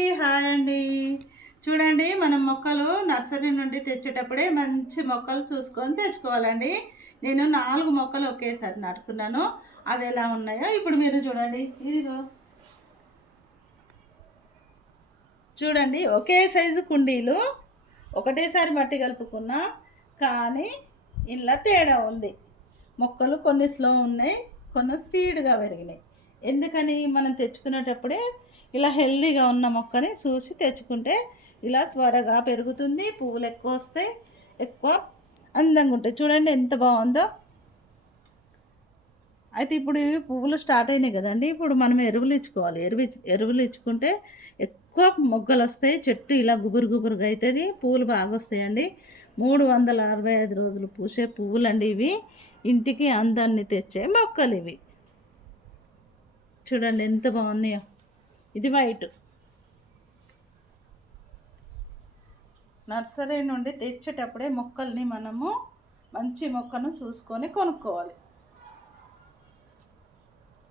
అందరికీ హాయ్ అండి. చూడండి మనం మొక్కలు నర్సరీ నుండి తెచ్చేటప్పుడే మంచి మొక్కలు చూసుకొని తెచ్చుకోవాలండి. నేను నాలుగు మొక్కలు ఒకేసారి నాటుకున్నాను. అవి ఎలా ఉన్నాయో ఇప్పుడు మీరు చూడండి. ఇదిగో. చూడండి ఒకే సైజు కుండీలు. ఒకటేసారి మట్టి కలుపుకున్నా కానీ ఇలా తేడా ఉంది. మొక్కలు కొన్ని స్లో ఉన్నాయి కొన్ని స్పీడ్గా పెరిగినాయి. ఎందుకని మనం తెచ్చుకునేటప్పుడే ఇలా హెల్దీగా ఉన్న మొక్కని చూసి తెచ్చుకుంటే ఇలా త్వరగా పెరుగుతుంది పువ్వులు ఎక్కువ వస్తాయి ఎక్కువ అందంగా ఉంటాయి. చూడండి ఎంత బాగుందో. అయితే ఇప్పుడు ఇవి పువ్వులు స్టార్ట్ అయినాయి కదండి. ఇప్పుడు మనం ఎరువులు ఇచ్చుకోవాలి. ఎరువు ఎరువులు ఇచ్చుకుంటే ఎక్కువ మొగ్గలు వస్తాయి. చెట్టు ఇలా గుబురు గుబురుగా అవుతుంది పువ్వులు బాగా వస్తాయండి. మూడు వందల అరవై ఐదు రోజులు పూసే పువ్వులండి ఇవి. ఇంటికి అందాన్ని తెచ్చే మొక్కలు ఇవి. చూడండి ఎంత బాగున్నాయో. ఇది వైట్. నర్సరీ నుండి తెచ్చేటప్పుడే మొక్కల్ని మనము మంచి మొక్కను చూసుకొని కొనుక్కోవాలి.